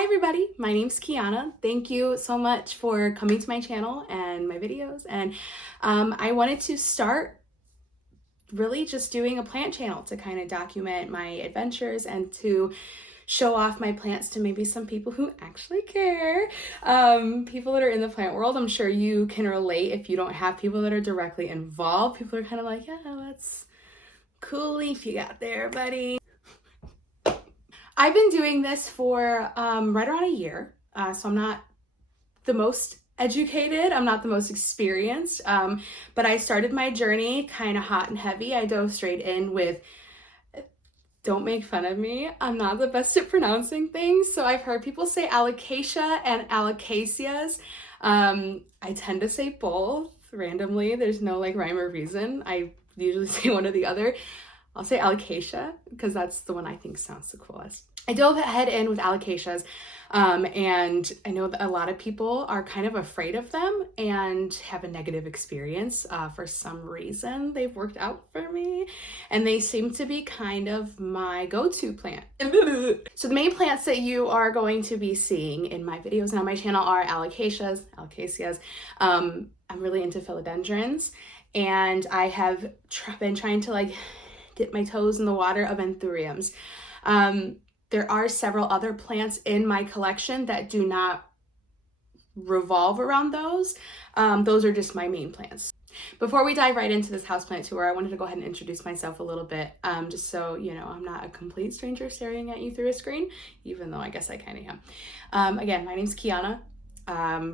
Hi everybody, my name's Kiana. Thank you so much for coming to my channel and my videos. And I wanted to start really just doing a plant channel to kind of document my adventures and to show off my plants to maybe some people who actually care. People that are in the plant world, I'm sure you can relate if you don't have people that are directly involved. People are kind of like, yeah, that's cool leaf you got there, buddy. I've been doing this for right around a year, so I'm not the most educated, I'm not the most experienced, but I started my journey kind of hot and heavy. I dove straight in with, don't make fun of me, I'm not the best at pronouncing things, so I've heard people say alocasia and alocasias. I tend to say both randomly, there's no like rhyme or reason. I usually say one or the other. I'll say alocasia because that's the one I think sounds the coolest. I dove head in with alocasias, and I know that a lot of people are kind of afraid of them and have a negative experience for some reason. They've worked out for me, and they seem to be kind of my go-to plant. So the main plants that you are going to be seeing in my videos and on my channel are alocasias. I'm really into philodendrons, and I have been trying to like dip my toes in the water of anthuriums. There are several other plants in my collection that do not revolve around those. Those are just my main plants. Before we dive right into this houseplant tour, I wanted to go ahead and introduce myself a little bit, just so you know I'm not a complete stranger staring at you through a screen, even though I guess I kind of am. Again, my name's Kiana.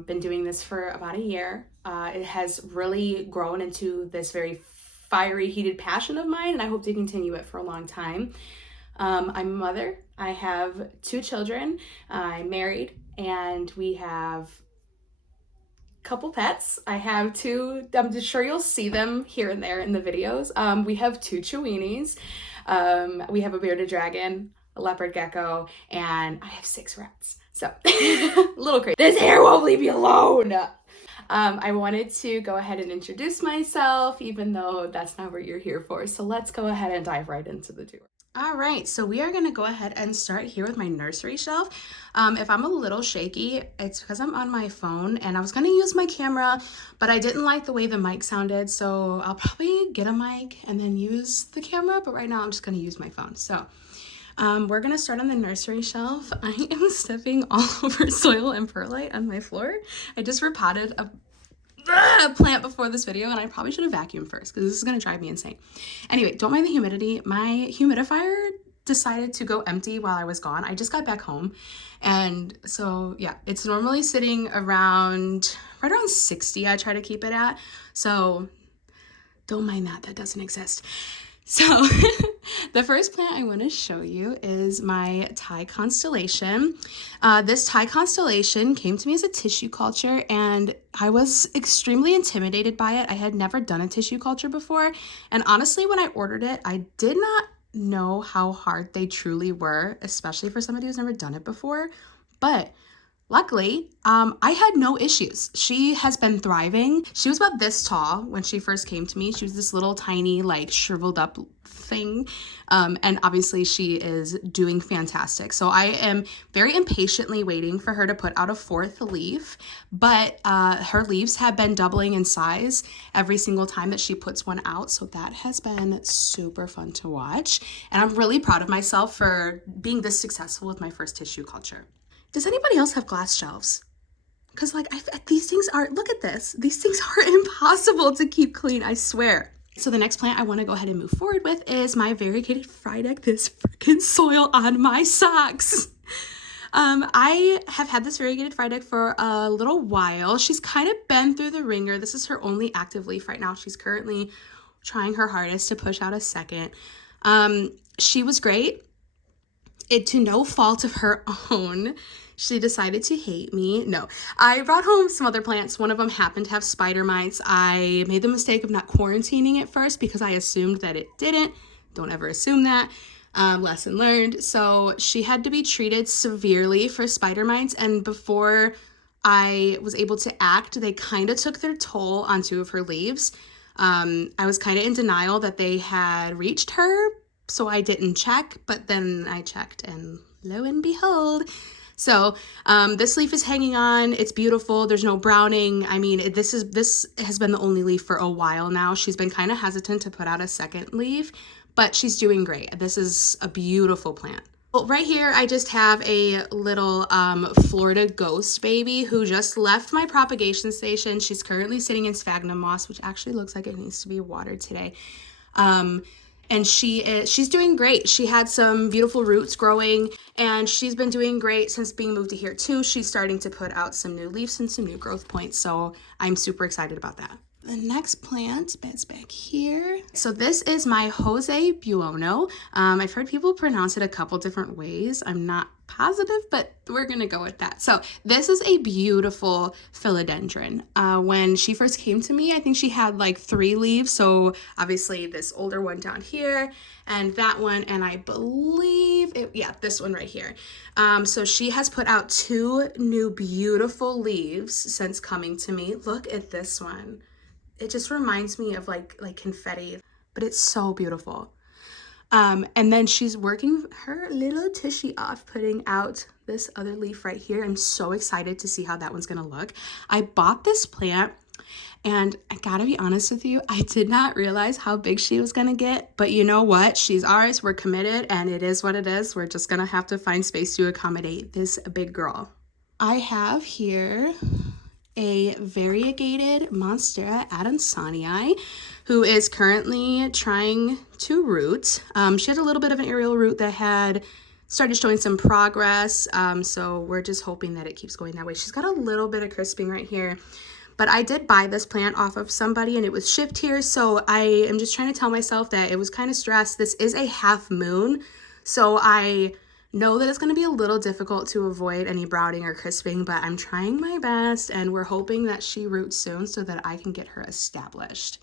Been doing this for about a year. It has really grown into this very fiery, heated passion of mine, and I hope to continue it for a long time. I'm a mother. I have 2 children. I'm married, and we have a couple pets. I have 2, I'm just sure you'll see them here and there in the videos. We have 2 Chiweenies. We have a bearded dragon, a leopard gecko, and I have 6 rats. So, a little crazy. This hair won't leave me alone! I wanted to go ahead and introduce myself, even though that's not what you're here for. So let's go ahead and dive right into the tour. All right, so we are gonna go ahead and start here with my nursery shelf. If I'm a little shaky, it's because I'm on my phone, and I was gonna use my camera, but I didn't like the way the mic sounded, so I'll probably get a mic and then use the camera, but right now I'm just gonna use my phone. So we're gonna start on the nursery shelf. I am stepping all over soil and perlite on my floor. I just repotted a plant before this video, and I probably should have vacuumed first because this is gonna drive me insane. Anyway, don't mind the humidity. My humidifier decided to go empty while I was gone. I just got back home, and so yeah, it's normally sitting around right around 60. I try to keep it at, so don't mind that doesn't exist. So the first plant I want to show you is my Thai constellation. This Thai constellation came to me as a tissue culture, and I was extremely intimidated by it. I had never done a tissue culture before, and honestly, when I ordered it, I did not know how hard they truly were, especially for somebody who's never done it before. But luckily, I had no issues. She has been thriving. She was about this tall when she first came to me. She was this little tiny, like shriveled up thing. And obviously she is doing fantastic. So I am very impatiently waiting for her to put out a 4th leaf, but her leaves have been doubling in size every single time that she puts one out. So that has been super fun to watch. And I'm really proud of myself for being this successful with my first tissue culture. Does anybody else have glass shelves? Because like these things are, look at this. These things are impossible to keep clean, I swear. So the next plant I want to go ahead and move forward with is my variegated frydek. This freaking soil on my socks. I have had this variegated frydek for a little while. She's kind of been through the ringer. This is her only active leaf right now. She's currently trying her hardest to push out a second. She was great. It to no fault of her own. She decided to hate me. No, I brought home some other plants. One of them happened to have spider mites. I made the mistake of not quarantining it first because I assumed that it didn't. Don't ever assume that. Lesson learned. So she had to be treated severely for spider mites, and before I was able to act, they kind of took their toll on 2 of her leaves. I was kind of in denial that they had reached her, so I didn't check, but then I checked, and lo and behold, So this leaf is hanging on. It's beautiful. There's no browning. I mean, this has been the only leaf for a while now. She's been kind of hesitant to put out a second leaf, but she's doing great. This is a beautiful plant. Well, right here, I just have a little Florida ghost baby who just left my propagation station. She's currently sitting in sphagnum moss, which actually looks like it needs to be watered today. And she's doing great. She had some beautiful roots growing, and she's been doing great since being moved to here too. She's starting to put out some new leaves and some new growth points, so I'm super excited about that. The next plant is back here. So this is my Jose Buono. I've heard people pronounce it a couple different ways. I'm not positive, but we're gonna go with that. So this is a beautiful philodendron. When she first came to me, I think she had like 3 leaves. So obviously this older one down here and that one, and I believe this one right here. So she has put out 2 new beautiful leaves since coming to me. Look at this one. It just reminds me of like confetti, but it's so beautiful. And then she's working her little tushy off, putting out this other leaf right here. I'm so excited to see how that one's gonna look. I bought this plant, and I gotta be honest with you, I did not realize how big she was gonna get, but you know what? She's ours, we're committed, and it is what it is. We're just gonna have to find space to accommodate this big girl. I have here a variegated Monstera Adansonii, who is currently trying to root. She had a little bit of an aerial root that had started showing some progress, so we're just hoping that it keeps going that way. She's got a little bit of crisping right here, but I did buy this plant off of somebody and it was shipped here, so I am just trying to tell myself that it was kind of stressed. This is a half moon, so I know that it's going to be a little difficult to avoid any browning or crisping, but I'm trying my best, and we're hoping that she roots soon so that I can get her established.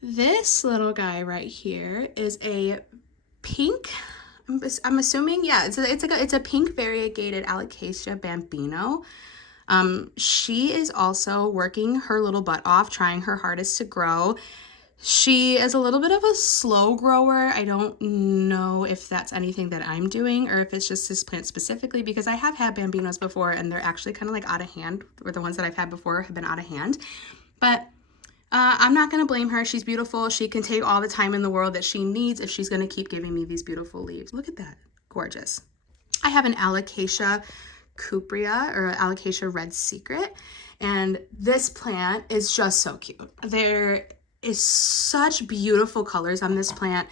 This little guy right here is a pink, I'm assuming, yeah, it's a pink variegated Alocasia bambino. She is also working her little butt off, trying her hardest to grow. She is a little bit of a slow grower. I don't know if that's anything that I'm doing or if it's just this plant specifically, because I have had bambinos before and they're actually kind of like out of hand, or the ones that I've had before have been out of hand. But I'm not going to blame her. She's beautiful. She can take all the time in the world that she needs if she's going to keep giving me these beautiful leaves. Look at that. Gorgeous. I have an Alocasia cuprea, or Alocasia red secret, and this plant is just so cute. There is such beautiful colors on this plant,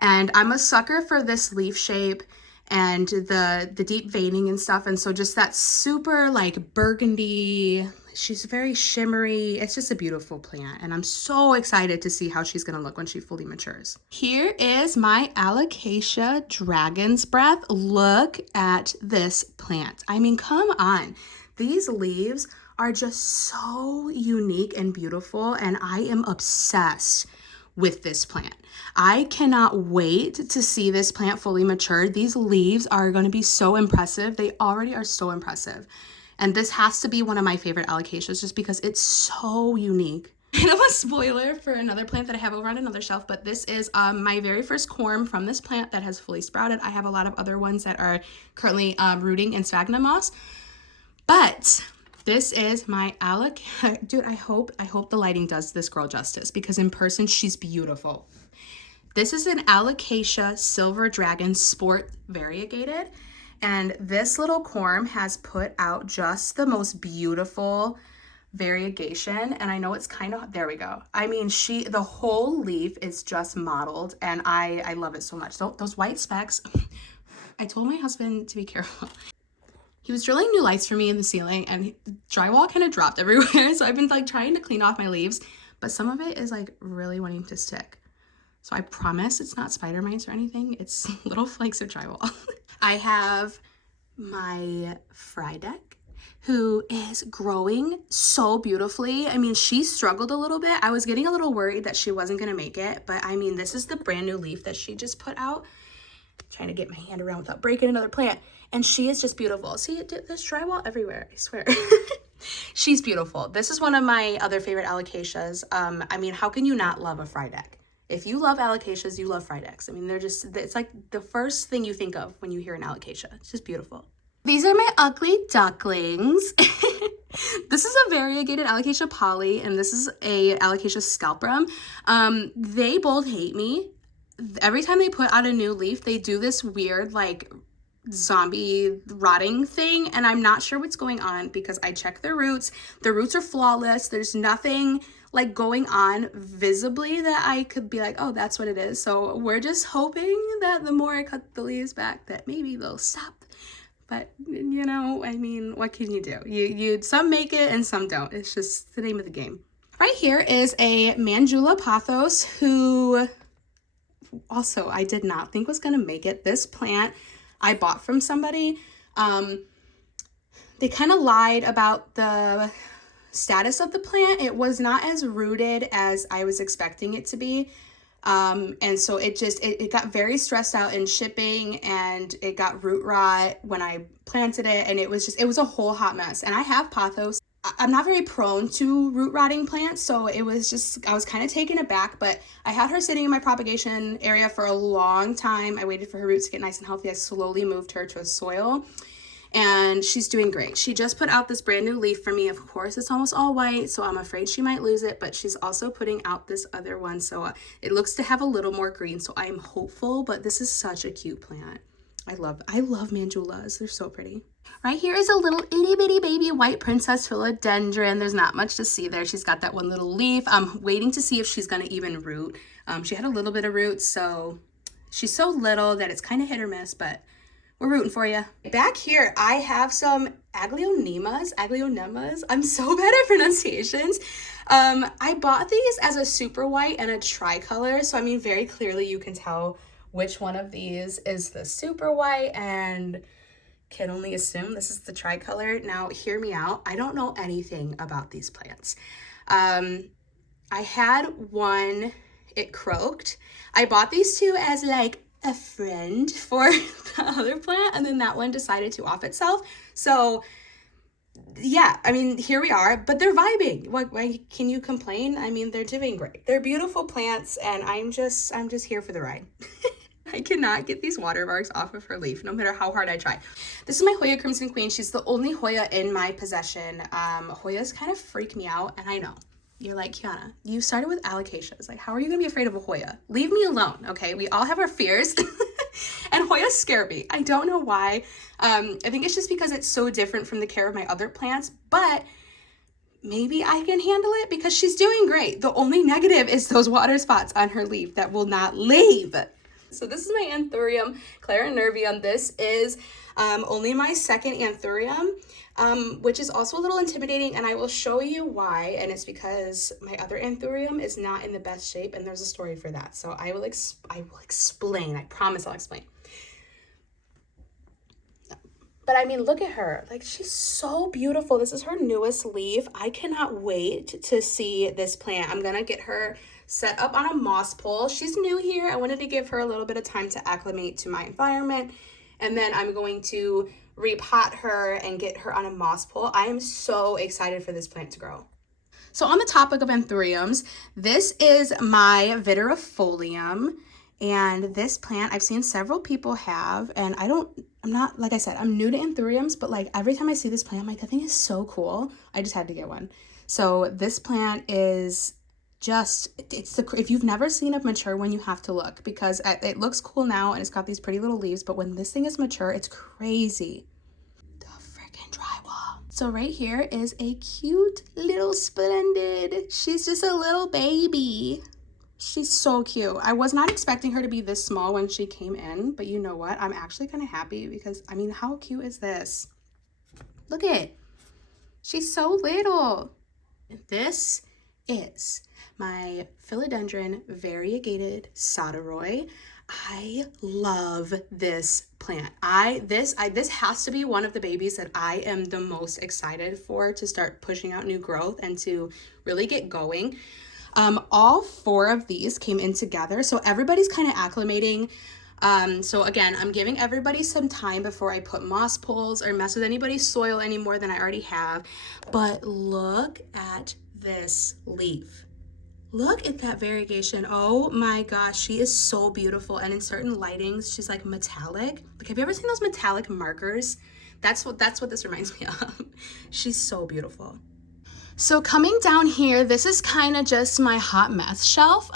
and I'm a sucker for this leaf shape and the deep veining and stuff, and so just that super like burgundy, she's very shimmery. It's just a beautiful plant, and I'm so excited to see how she's gonna look when she fully matures. Here is my Alocasia Dragon's Breath. Look at this plant. I mean, come on. These leaves are just so unique and beautiful, and I am obsessed with this plant. I cannot wait to see this plant fully matured. These leaves are going to be so impressive. They already are so impressive. And this has to be one of my favorite alocasias just because it's so unique. Kind of a spoiler for another plant that I have over on another shelf, but this is my very first corm from this plant that has fully sprouted. I have a lot of other ones that are currently rooting in sphagnum moss, but this is my dude, I hope the lighting does this girl justice, because in person she's beautiful. This is an Alocasia Silver Dragon Sport variegated, and this little corm has put out just the most beautiful variegation, and I know it's kind of, there we go. I mean, the whole leaf is just mottled, and I love it so much. So those white specks, I told my husband to be careful. He was drilling new lights for me in the ceiling, and drywall kind of dropped everywhere. So I've been like trying to clean off my leaves, but some of it is like really wanting to stick. So I promise it's not spider mites or anything. It's little flakes of drywall. I have my Frydek, who is growing so beautifully. I mean, she struggled a little bit. I was getting a little worried that she wasn't gonna make it, but I mean, this is the brand new leaf that she just put out. I'm trying to get my hand around without breaking another plant. And she is just beautiful. See, there's drywall everywhere, I swear. She's beautiful. This is one of my other favorite alocasias. I mean, how can you not love a Frydek? If you love alocasias, you love Frydeks. I mean, it's like the first thing you think of when you hear an alocasia. It's just beautiful. These are my ugly ducklings. This is a variegated alocasia poly, and this is a alocasia scalprum. They both hate me. Every time they put out a new leaf, they do this weird, like, zombie rotting thing, and I'm not sure what's going on because I checked their roots. The roots are flawless. There's nothing like going on visibly that I could be like, oh, that's what it is. So we're just hoping that the more I cut the leaves back, that maybe they'll stop. But you know, I mean, what can you do? You some make it and some don't. It's just the name of the game. Right here is a Mandula pothos who also I did not think was gonna make it. This plant I bought from somebody. They kind of lied about the status of the plant. It was not as rooted as I was expecting it to be. And so it got very stressed out in shipping, and it got root rot when I planted it, and it was a whole hot mess. And I have pothos. I'm not very prone to root rotting plants, so I was kind of taken aback, but I had her sitting in my propagation area for a long time. I waited for her roots to get nice and healthy. I slowly moved her to a soil, and she's doing great. She just put out this brand new leaf for me. Of course, it's almost all white, so I'm afraid she might lose it, but she's also putting out this other one, so it looks to have a little more green, so I'm hopeful. But this is such a cute plant. I love mandulas. They're so pretty. Right here is a little itty bitty baby white princess philodendron. There's not much to see there. She's got that one little leaf. I'm waiting to see if she's gonna even root. She had a little bit of roots, so she's so little that it's kind of hit or miss, but we're rooting for you. Back here, I have some aglionemas. I'm so bad at pronunciations. I bought these as a super white and a tricolor, so I mean, very clearly you can tell which one of these is the super white, and can only assume this is the tricolor. Now, hear me out. I don't know anything about these plants. I had one, it croaked. I bought these two as like a friend for the other plant, and then that one decided to off itself. So yeah, I mean, here we are, but they're vibing. What can you complain? I mean, they're doing great. They're beautiful plants, and I'm just here for the ride. I cannot get these watermarks off of her leaf, no matter how hard I try. This is my Hoya Crimson Queen. She's the only Hoya in my possession. Hoyas kind of freak me out, and I know. You're like, Kiana, you started with alocasias. Like, how are you gonna be afraid of a Hoya? Leave me alone, okay? We all have our fears. And Hoyas scare me. I don't know why. I think it's just because it's so different from the care of my other plants, but maybe I can handle it because she's doing great. The only negative is those water spots on her leaf that will not leave. So this is my Anthurium clarinervium. This is only my second Anthurium, which is also a little intimidating, and I will show you why. And it's because my other Anthurium is not in the best shape, and there's a story for that. So I will explain. I promise I'll explain. But I mean, look at her. Like, she's so beautiful. This is her newest leaf. I cannot wait to see this plant. I'm gonna get her set up on a moss pole. She's new here. I wanted to give her a little bit of time to acclimate to my environment. And then I'm going to repot her and get her on a moss pole. I am so excited for this plant to grow. So on the topic of anthuriums, this is my Viderifolium. And this plant I've seen several people have, and I'm not, like I said, I'm new to anthuriums, but like every time I see this plant, I'm like, that thing is so cool. I just had to get one. So this plant is just, if you've never seen a mature one, you have to look, because it looks cool now and it's got these pretty little leaves, but when this thing is mature, it's crazy. The freaking drywall. So right here is a cute little splendid. She's just a little baby. She's so cute. I was not expecting her to be this small when she came in, but you know what? I'm actually kind of happy because, I mean, how cute is this? Look at it. She's so little. This is my Philodendron variegated Soderoy. I love this plant. This has to be one of the babies that I am the most excited for to start pushing out new growth and to really get going. All 4 of these came in together, so everybody's kind of acclimating. So again, I'm giving everybody some time before I put moss poles or mess with anybody's soil any more than I already have. But look at this leaf. Look at that variegation. Oh my gosh, she is so beautiful. And in certain lightings, she's like metallic. Like, have you ever seen those metallic markers That's what this reminds me of. She's so beautiful. So coming down here, this is kind of just my hot mess shelf.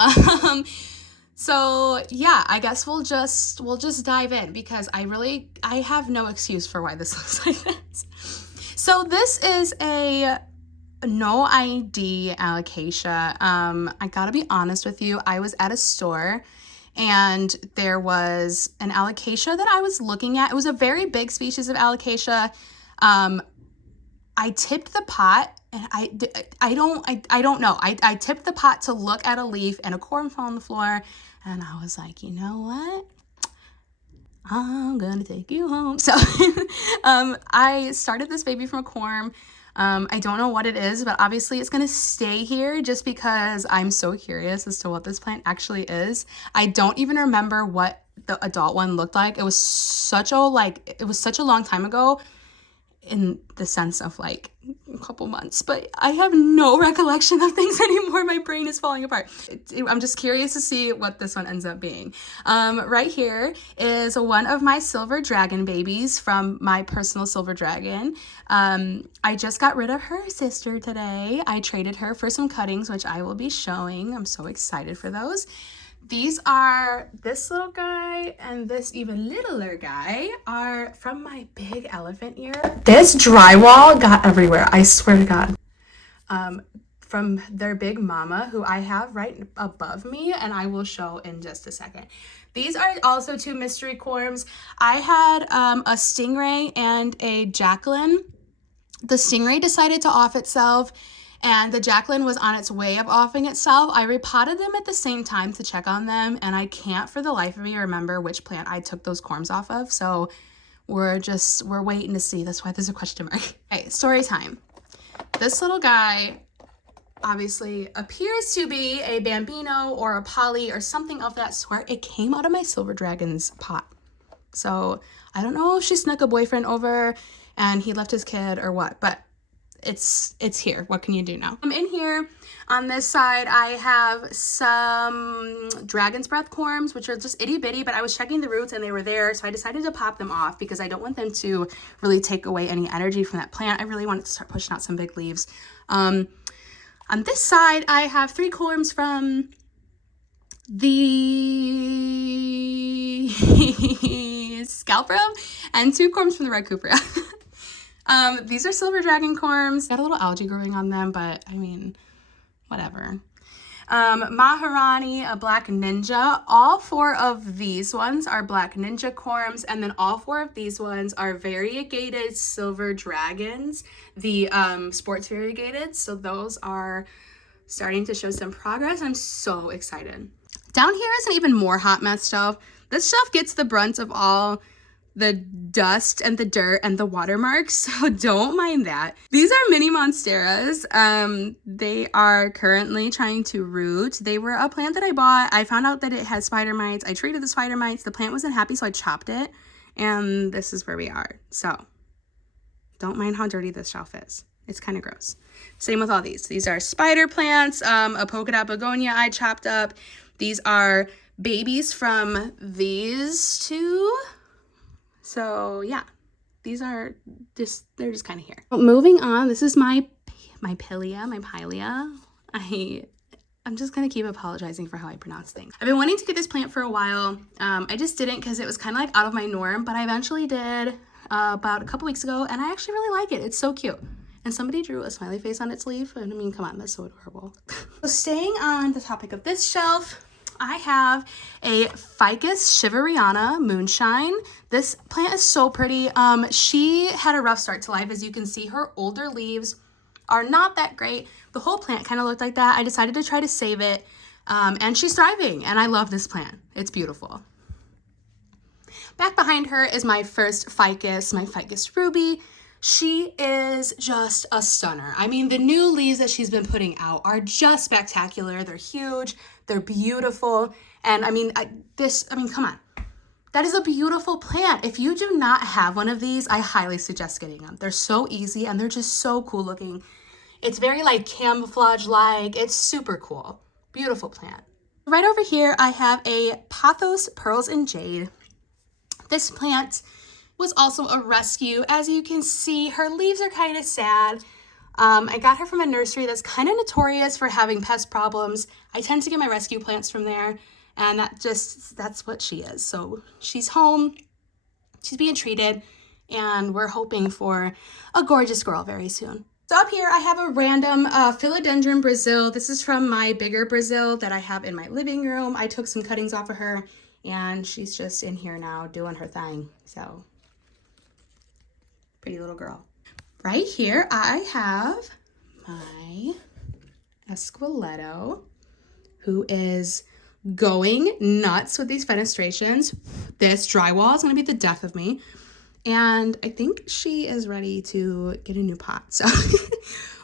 So yeah, I guess we'll just dive in because I have no excuse for why this looks like this. So this is a no ID alocasia. I gotta be honest with you, I was at a store and there was an alocasia that I was looking at. It was a very big species of alocasia. I tipped the pot and I don't know. I tipped the pot to look at a leaf and a corm fell on the floor and I was like, you know what? I'm gonna take you home. So I started this baby from a corm. I don't know what it is, but obviously it's gonna stay here just because I'm so curious as to what this plant actually is. I don't even remember what the adult one looked like. It was such a long time ago in the sense of like a couple months, but I have no recollection of things anymore. My brain is falling apart. I'm just curious to see what this one ends up being. Right here is one of my silver dragon babies from my personal silver dragon. I just got rid of her sister today. I traded her for some cuttings, which I will be showing. I'm so excited for those. These are, this little guy and this even littler guy are from my big elephant ear. This drywall got everywhere, I swear to God. From their big mama, who I have right above me, and I will show in just a second. These are also two mystery corms. I had a stingray and a Jacqueline. The stingray decided to off itself, and the Jacqueline was on its way of offing itself. I repotted them at the same time to check on them, and I can't for the life of me remember which plant I took those corms off of, so we're waiting to see. That's why there's a question mark. Okay, story time. This little guy obviously appears to be a Bambino or a Poly or something of that sort. It came out of my Silver Dragon's pot. So I don't know if she snuck a boyfriend over and he left his kid or what, but it's here. What can you do now? I'm in here. On this side, I have some Dragon's Breath corms, which are just itty bitty, but I was checking the roots and they were there. So I decided to pop them off because I don't want them to really take away any energy from that plant. I really wanted to start pushing out some big leaves. On this side, I have 3 corms from the Scalp Room and 2 corms from the Red Cupra. These are Silver Dragon corms. Got a little algae growing on them, but I mean, whatever. Maharani, a Black Ninja. All 4 of these ones are Black Ninja corms, and then all 4 of these ones are variegated Silver Dragons, the sports variegated. So those are starting to show some progress. I'm so excited. Down here is an even more hot mess shelf. This shelf gets the brunt of all the dust and the dirt and the watermarks, so don't mind that. These are mini monsteras. They are currently trying to root. They were a plant that I bought. I found out that it had spider mites. I treated the spider mites. The plant wasn't happy, so I chopped it, and this is where we are. So don't mind how dirty this shelf is. It's kind of gross. Same with all these. These are spider plants, a polka dot begonia I chopped up. These are babies from these 2. So yeah, these are just, they're just kind of here. Moving on, this is my pilea. I'm just gonna keep apologizing for how I pronounce things. I've been wanting to get this plant for a while. I just didn't because it was kind of like out of my norm, but I eventually did about a couple weeks ago, and I actually really like it. It's so cute. And somebody drew a smiley face on its leaf, and I mean, come on, that's so adorable. So staying on the topic of this shelf, I have a Ficus shiveriana moonshine. This plant is so pretty. She had a rough start to life. As you can see, her older leaves are not that great. The whole plant kind of looked like that. I decided to try to save it, and she's thriving, and I love this plant. It's beautiful. Back behind her is my first Ficus, my Ficus ruby. She is just a stunner. I mean, the new leaves that she's been putting out are just spectacular. They're huge, they're beautiful. And I mean, come on. That is a beautiful plant. If you do not have one of these, I highly suggest getting them. They're so easy and they're just so cool looking. It's very like camouflage-like. It's super cool. Beautiful plant. Right over here, I have a Pothos Pearls and Jade. This plant was also a rescue. As you can see, her leaves are kind of sad. I got her from a nursery that's kind of notorious for having pest problems. I tend to get my rescue plants from there, and that's what she is. So she's home, she's being treated, and we're hoping for a gorgeous girl very soon. So up here I have a random philodendron Brazil. This is from my bigger Brazil that I have in my living room. I took some cuttings off of her, and she's just in here now doing her thing. So pretty little girl. Right here I have my Esqueleto, who is going nuts with these fenestrations. This drywall is going to be the death of me. And I think she is ready to get a new pot. So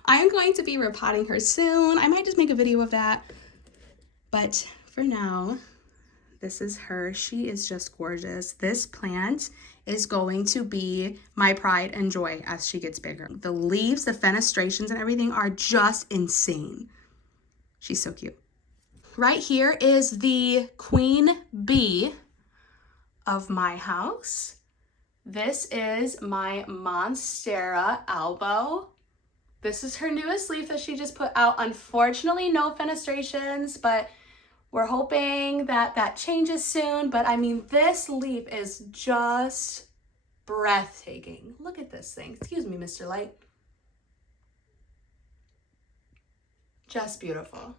I am going to be repotting her soon. I might just make a video of that. But for now, this is her. She is just gorgeous. This plant is going to be my pride and joy as she gets bigger. The leaves, the fenestrations, and everything are just insane. She's so cute. Right here is the queen bee of my house. This is my Monstera albo. This is her newest leaf that she just put out. Unfortunately, no fenestrations, but we're hoping that that changes soon. But I mean, this leaf is just breathtaking. Look at this thing. Excuse me, Mr. Light. Just beautiful.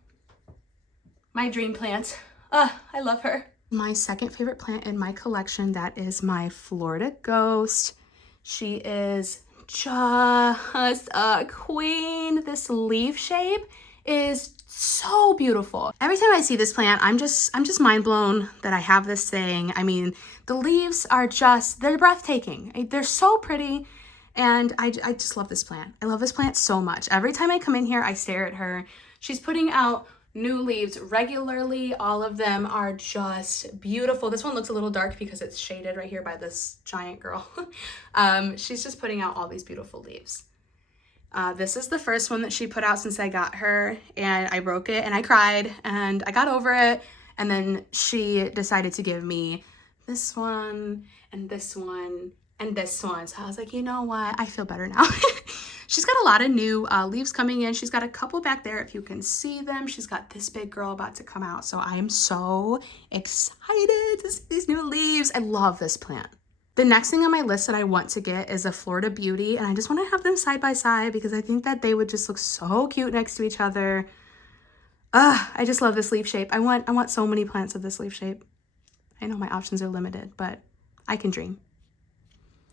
My dream plant. I love her. My second favorite plant in my collection, that is my Florida Ghost. She is just a queen. This leaf shape is so beautiful. Every time I see this plant, I'm just mind blown that I have this thing. I mean, the leaves are they're breathtaking. They're so pretty, and I just love this plant. I love this plant so much. Every time I come in here, I stare at her. She's putting out new leaves regularly. All of them are just beautiful. This one looks a little dark because it's shaded right here by this giant girl. She's just putting out all these beautiful leaves. This is the first one that she put out since I got her, and I broke it and I cried and I got over it. And then she decided to give me this one and this one and this one. So I was like, you know what? I feel better now. She's got a lot of new leaves coming in. She's got a couple back there if you can see them. She's got this big girl about to come out. So I am so excited to see these new leaves. I love this plant. The next thing on my list that I want to get is a Florida Beauty, and I just want to have them side by side because I think that they would just look so cute next to each other. I just love this leaf shape. I want so many plants of this leaf shape. I know my options are limited, but I can dream.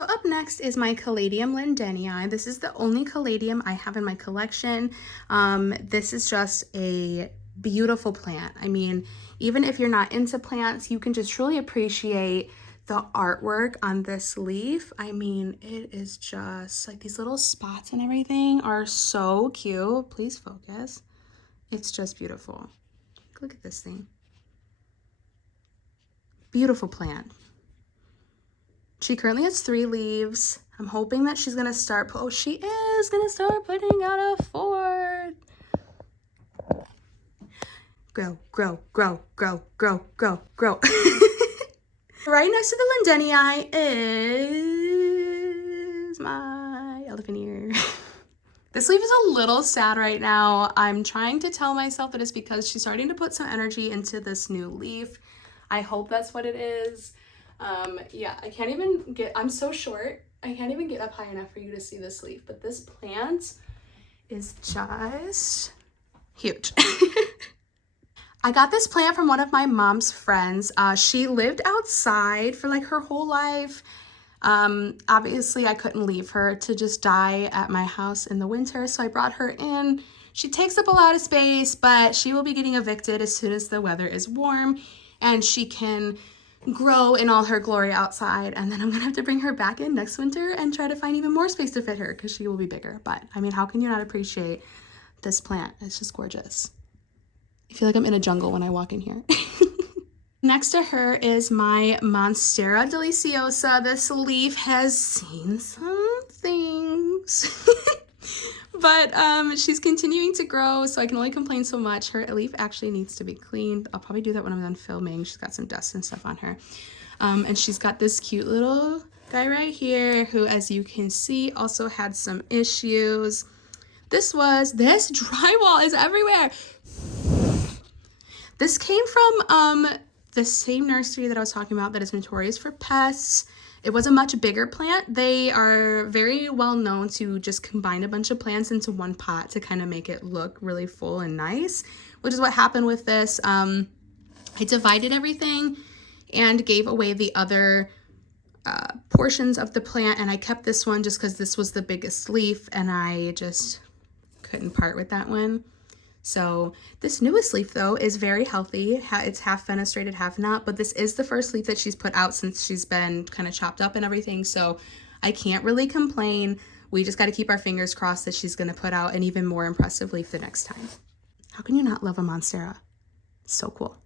So up next is my Caladium lindenii. This is the only caladium I have in my collection. This is just a beautiful plant. I mean, even if you're not into plants, you can just truly appreciate the artwork on this leaf. I mean, it is just like these little spots and everything are so cute. Please focus. It's just beautiful. Look at this thing. Beautiful plant. She currently has 3 leaves. I'm hoping that she's gonna start, she is gonna start putting out a 4th. Grow, grow, grow, grow, grow, grow, grow. Right next to the lindenii is my elephant ear. This leaf is a little sad right now. I'm trying to tell myself that it's because she's starting to put some energy into this new leaf. I hope that's what it is. Yeah, I can't even I'm so short. I can't even get up high enough for you to see this leaf, but this plant is just huge. I got this plant from one of my mom's friends. She lived outside for like her whole life. Obviously I couldn't leave her to just die at my house in the winter, so I brought her in. She takes up a lot of space, but she will be getting evicted as soon as the weather is warm and she can grow in all her glory outside. And then I'm gonna have to bring her back in next winter and try to find even more space to fit her because she will be bigger. But I mean, how can you not appreciate this plant? It's just gorgeous. I feel like I'm in a jungle when I walk in here. Next to her is my Monstera deliciosa. This leaf has seen some things. But she's continuing to grow, so I can only complain so much. Her leaf actually needs to be cleaned. I'll probably do that when I'm done filming. She's got some dust and stuff on her. And she's got this cute little guy right here who, as you can see, also had some issues. This drywall is everywhere. This came from the same nursery that I was talking about that is notorious for pests. It was a much bigger plant. They are very well known to just combine a bunch of plants into one pot to kind of make it look really full and nice, which is what happened with this. I divided everything and gave away the other portions of the plant, and I kept this one just because this was the biggest leaf and I just couldn't part with that one. So this newest leaf though is very healthy. It's half fenestrated, half not, but this is the first leaf that she's put out since she's been kind of chopped up and everything. So I can't really complain. We just got to keep our fingers crossed that she's going to put out an even more impressive leaf the next time. How can you not love a Monstera? So cool.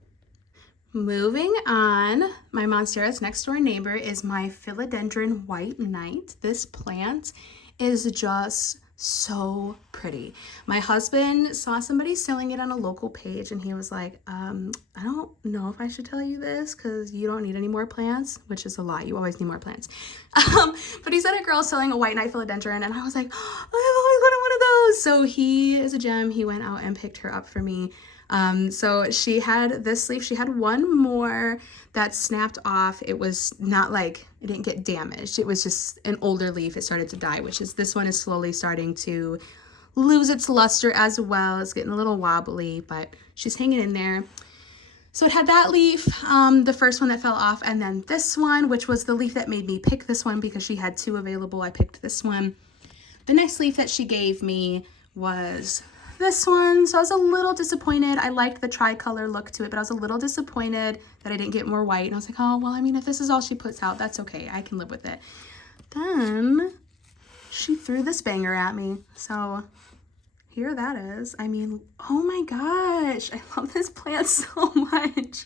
Moving on, my Monstera's next door neighbor is my Philodendron White Knight. This plant is just so pretty. My husband saw somebody selling it on a local page and he was like, I don't know if I should tell you this because you don't need any more plants, which is a lie. You always need more plants. But he said a girl selling a white knight philodendron and I was like, oh, I've always wanted one of those. So he is a gem. He went out and picked her up for me. So she had this leaf. She had one more that snapped off. It was not like, it didn't get damaged. It was just an older leaf. It started to die, which is, this one is slowly starting to lose its luster as well. It's getting a little wobbly, but she's hanging in there. So it had that leaf, the first one that fell off, and then this one, which was the leaf that made me pick this one because she had two available. I picked this one. The next leaf that she gave me was this one. So I was a little disappointed. I liked the tricolor look to it, but I was a little disappointed that I didn't get more white. And I was like, oh, well, I mean, if this is all she puts out, that's okay. I can live with it. Then she threw this banger at me. So here that is. I mean, oh my gosh, I love this plant so much.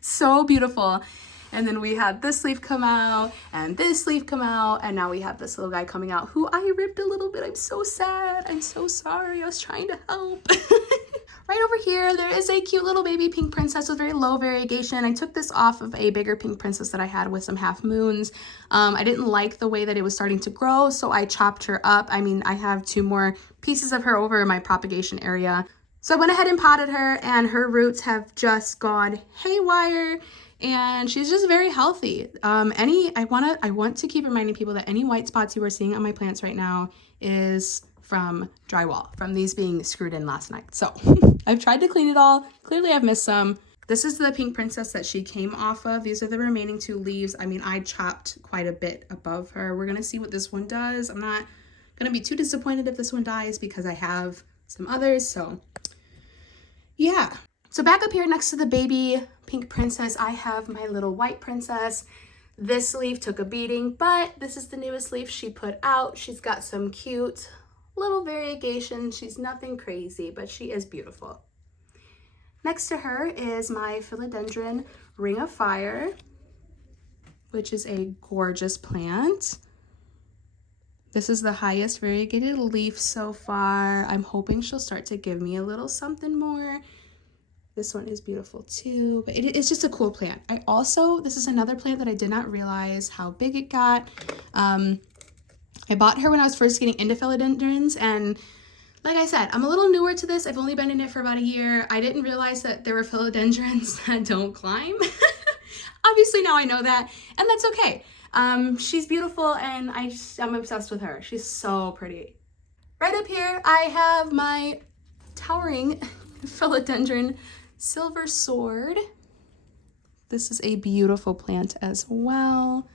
So beautiful. And then we had this leaf come out and this leaf come out. And now we have this little guy coming out who I ripped a little bit. I'm so sad. I'm so sorry. I was trying to help. Right over here, there is a cute little baby pink princess with very low variegation. I took this off of a bigger pink princess that I had with some half moons. I didn't like the way that it was starting to grow, so I chopped her up. I mean, I have two more pieces of her over in my propagation area. So I went ahead and potted her, and her roots have just gone haywire. And she's just very healthy. I want to keep reminding people that any white spots you are seeing on my plants right now is from drywall, from these being screwed in last night. So I've tried to clean it all. Clearly I've missed some. This is the pink princess that she came off of. These are the remaining two leaves. I mean, I chopped quite a bit above her. We're gonna see what this one does. I'm not gonna be too disappointed if this one dies because I have some others, so yeah. So back up here next to the baby pink princess, I have my little white princess. This leaf took a beating, but this is the newest leaf she put out. She's got some cute little variegation. She's nothing crazy, but she is beautiful. Next to her is my Philodendron Ring of Fire, which is a gorgeous plant. This is the highest variegated leaf so far. I'm hoping she'll start to give me a little something more. This one is beautiful too, but it's just a cool plant. This is another plant that I did not realize how big it got. I bought her when I was first getting into philodendrons, and like I said, I'm a little newer to this. I've only been in it for about a year. I didn't realize that there were philodendrons that don't climb. Obviously now I know that, and that's okay. She's beautiful, and I'm obsessed with her. She's so pretty. Right up here, I have my towering Philodendron Silver Sword. This is a beautiful plant as well.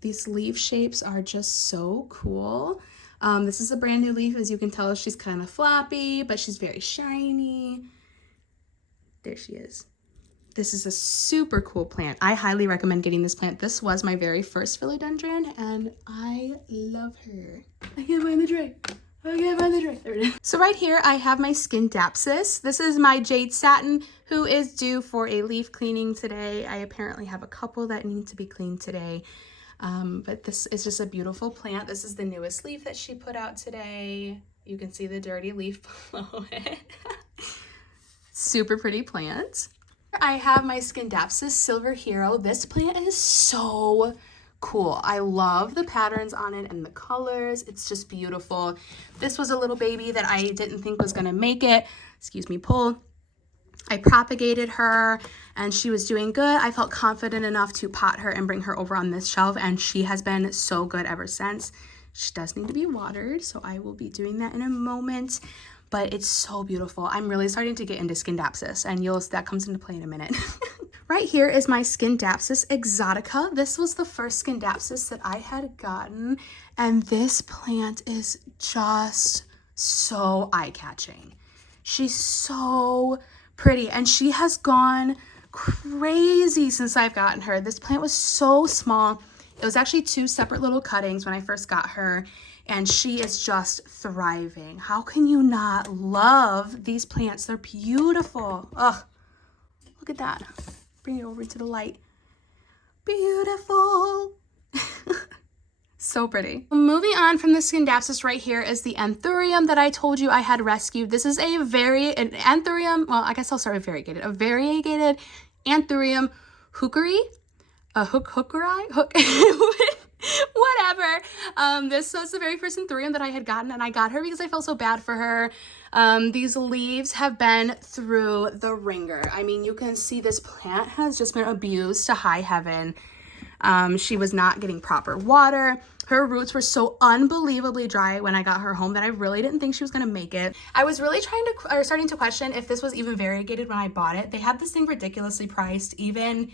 These leaf shapes are just so cool. This is a brand new leaf. As you can tell, she's kind of floppy, but she's very shiny. There she is. This is a super cool plant. I highly recommend getting this plant. This was my very first philodendron, and I love her. I can't find the tray. There it is. So right here, I have my Scindapsus. This is my Jade Satin, who is due for a leaf cleaning today. I apparently have a couple that need to be cleaned today. But this is just a beautiful plant. This is the newest leaf that she put out today. You can see the dirty leaf below it. Super pretty plant. I have my Scindapsus Silver Hero. This plant is so cool. I love the patterns on it and the colors. It's just beautiful. This was a little baby that I didn't think was gonna make it. Excuse me, pull. I propagated her and she was doing good. I felt confident enough to pot her and bring her over on this shelf, and she has been so good ever since. She does need to be watered, so I will be doing that in a moment, but it's so beautiful. I'm really starting to get into Scindapsus, and that comes into play in a minute. Right here is my Scindapsus exotica. This was the first Scindapsus that I had gotten, and this plant is just so eye-catching. She's so pretty, and she has gone crazy since I've gotten her. This plant was so small. It was actually 2 separate little cuttings when I first got her, and she is just thriving. How can you not love these plants? They're beautiful. Ugh, look at that. Bring it over into the light. Beautiful. So pretty. Moving on from the Scindapsus, right here is the Anthurium that I told you I had rescued. This is an Anthurium, well, I guess I'll start with variegated. A variegated Anthurium hookery, whatever. This was the very first Anthurium that I had gotten, and I got her because I felt so bad for her. These leaves have been through the ringer. I mean, you can see this plant has just been abused to high heaven. She was not getting proper water. Her roots were so unbelievably dry when I got her home that I really didn't think she was going to make it. I was really starting to question if this was even variegated when I bought it. They had this thing ridiculously priced, even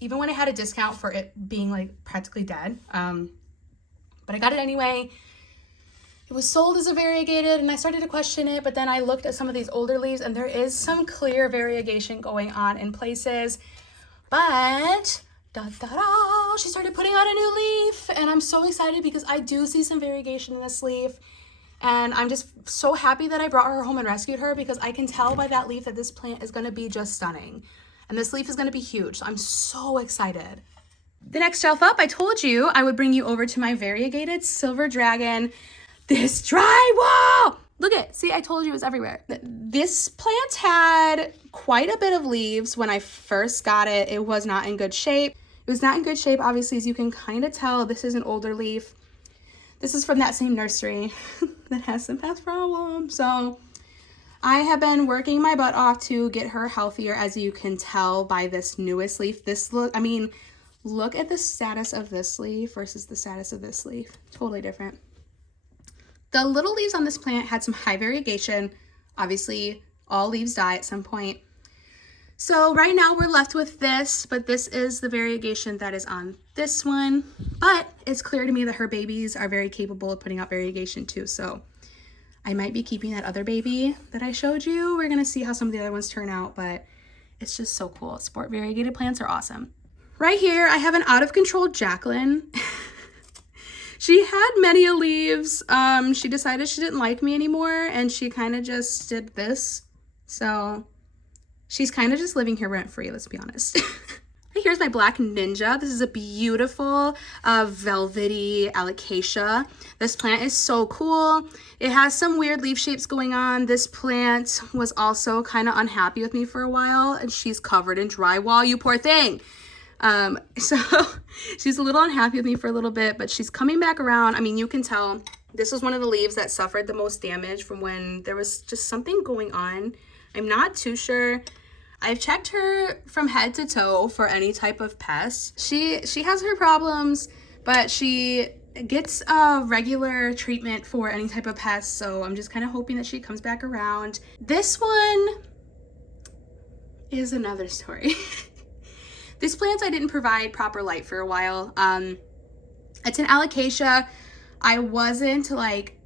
when I had a discount for it being like practically dead. But I got it anyway. It was sold as a variegated, and I started to question it, but then I looked at some of these older leaves, and there is some clear variegation going on in places. But she started putting out a new leaf, and I'm so excited because I do see some variegation in this leaf, and I'm just so happy that I brought her home and rescued her, because I can tell by that leaf that this plant is going to be just stunning, and this leaf is going to be huge. So I'm so excited. The next shelf up, I told you I would bring you over to my variegated silver dragon. This drywall! Look at, see, I told you it was everywhere. This plant had quite a bit of leaves when I first got it. It was not in good shape. It was not in good shape, obviously, as you can kind of tell. This is an older leaf. This is from that same nursery that has some pest problems. So I have been working my butt off to get her healthier, as you can tell by this newest leaf. Look at the status of this leaf versus the status of this leaf. Totally different. The little leaves on this plant had some high variegation. Obviously, all leaves die at some point. So right now we're left with this, but this is the variegation that is on this one. But it's clear to me that her babies are very capable of putting out variegation too. So I might be keeping that other baby that I showed you. We're going to see how some of the other ones turn out, but it's just so cool. Sport variegated plants are awesome. Right here, I have an out of control Jacqueline. She had many leaves. She decided she didn't like me anymore, and she kind of just did this. So she's kind of just living here rent-free, let's be honest. Here's my black ninja. This is a beautiful velvety alocasia. This plant is so cool. It has some weird leaf shapes going on. This plant was also kind of unhappy with me for a while, and she's covered in drywall, you poor thing. So she's a little unhappy with me for a little bit, but she's coming back around. I mean, you can tell this was one of the leaves that suffered the most damage from when there was just something going on. I'm not too sure. I've checked her from head to toe for any type of pest. She has her problems, but she gets a regular treatment for any type of pest. So I'm just kind of hoping that she comes back around. This one is another story. This plant, I didn't provide proper light for a while. It's an alocasia. I wasn't like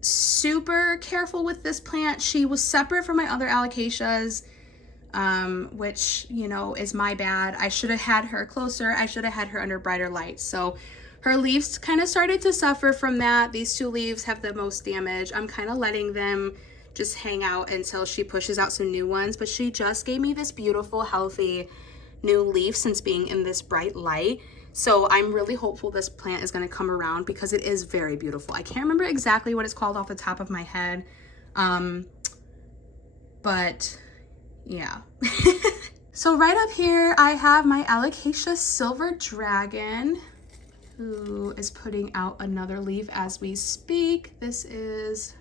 super careful with this plant. She was separate from my other alocasias, which, you know, is my bad. I should have had her closer. I should have had her under brighter light. So her leaves kind of started to suffer from that. These 2 leaves have the most damage. I'm kind of letting them just hang out until she pushes out some new ones. But she just gave me this beautiful, healthy new leaf since being in this bright light. So I'm really hopeful this plant is going to come around because it is very beautiful. I can't remember exactly what it's called off the top of my head. But yeah. So right up here, I have my Alocasia Silver Dragon. who is putting out another leaf as we speak. This is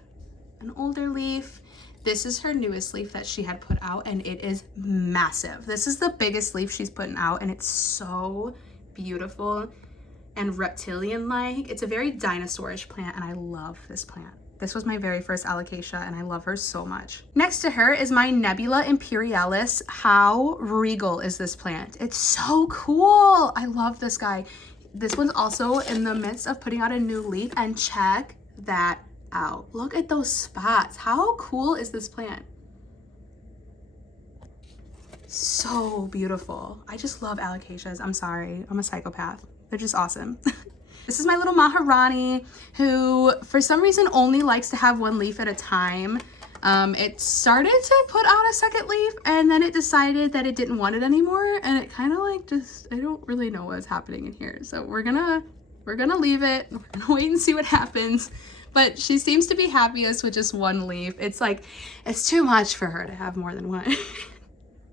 an older leaf. This is her newest leaf that she had put out, and it is massive. This is the biggest leaf she's putting out, and it's so beautiful and reptilian-like. It's a very dinosaurish plant, and I love this plant. This was my very first alocasia, and I love her so much. Next to her is my Nebula Imperialis. How regal is this plant? It's so cool. I love this guy. This one's also in the midst of putting out a new leaf, and check that out. Look at those spots. How cool is this plant? So beautiful. I just love alocasias. I'm sorry, I'm a psychopath. They're just awesome. This is my little Maharani, who for some reason only likes to have one leaf at a time. It started to put out a second leaf, and then it decided that it didn't want it anymore, and it kind of like just, I don't really know what's happening in here. So we're gonna leave it. We're gonna wait and see what happens. But she seems to be happiest with just one leaf. It's like, it's too much for her to have more than one.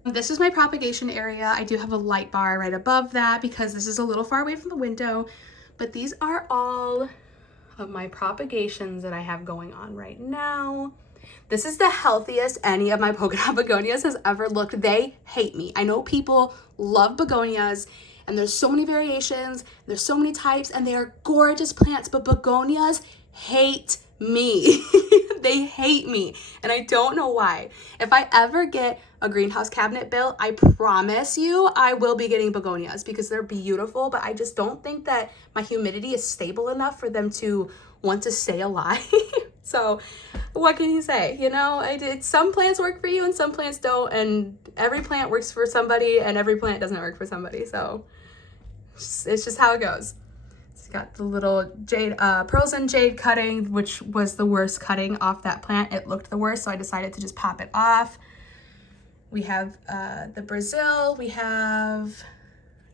This is my propagation area. I do have a light bar right above that because this is a little far away from the window. But these are all of my propagations that I have going on right now. This is the healthiest any of my polka dot begonias has ever looked. They hate me. I know people love begonias, and there's so many variations, there's so many types, and they are gorgeous plants, but begonias hate me. They hate me, and I don't know why. If I ever get a greenhouse cabinet built, I promise you I will be getting begonias because they're beautiful, but I just don't think that my humidity is stable enough for them to want to stay alive. So what can you say? You know, some plants work for you and some plants don't, and every plant works for somebody and every plant doesn't work for somebody. So it's just how it goes. Got the little jade, pearls and jade cutting, which was the worst cutting off that plant. It looked the worst, so I decided to just pop it off. We have the Brazil. We have,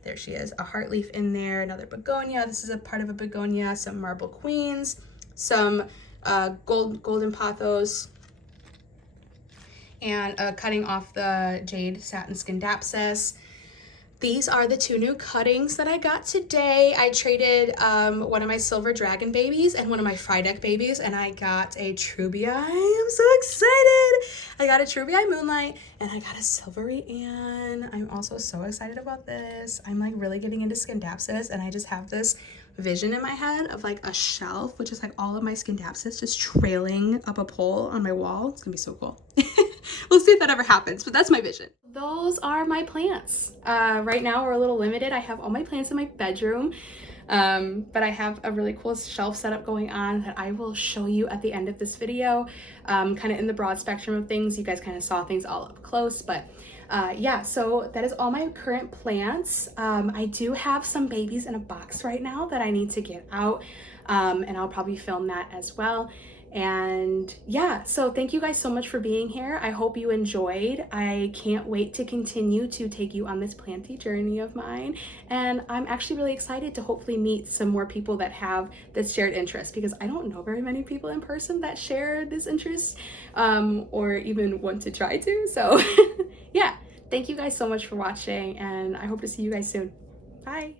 there she is, a heart leaf in there, another begonia. This is a part of a begonia, some marble queens, some golden pothos, and cutting off the jade satin scindapsus. These are the two new cuttings that I got today. I traded one of my silver dragon babies and one of my Friedeck babies, and I got a Trubia. I am so excited. I got a Trubia Moonlight and I got a Silvery Ann. I'm also so excited about this. I'm like really getting into scindapsus, and I just have this vision in my head of like a shelf, which is like all of my scindapsus just trailing up a pole on my wall. It's gonna be so cool. We'll see if that ever happens, but that's my vision. Those are my plants. Right now we're a little limited. I have all my plants in my bedroom, but I have a really cool shelf setup going on that I will show you at the end of this video. Kind of in the broad spectrum of things. You guys kind of saw things all up close, but yeah, so that is all my current plants. I do have some babies in a box right now that I need to get out, and I'll probably film that as well. And yeah, so thank you guys so much for being here. I hope you enjoyed. I can't wait to continue to take you on this planty journey of mine, and I'm actually really excited to hopefully meet some more people that have this shared interest, because I don't know very many people in person that share this interest, or even want to try to. So yeah, thank you guys so much for watching, and I hope to see you guys soon. Bye.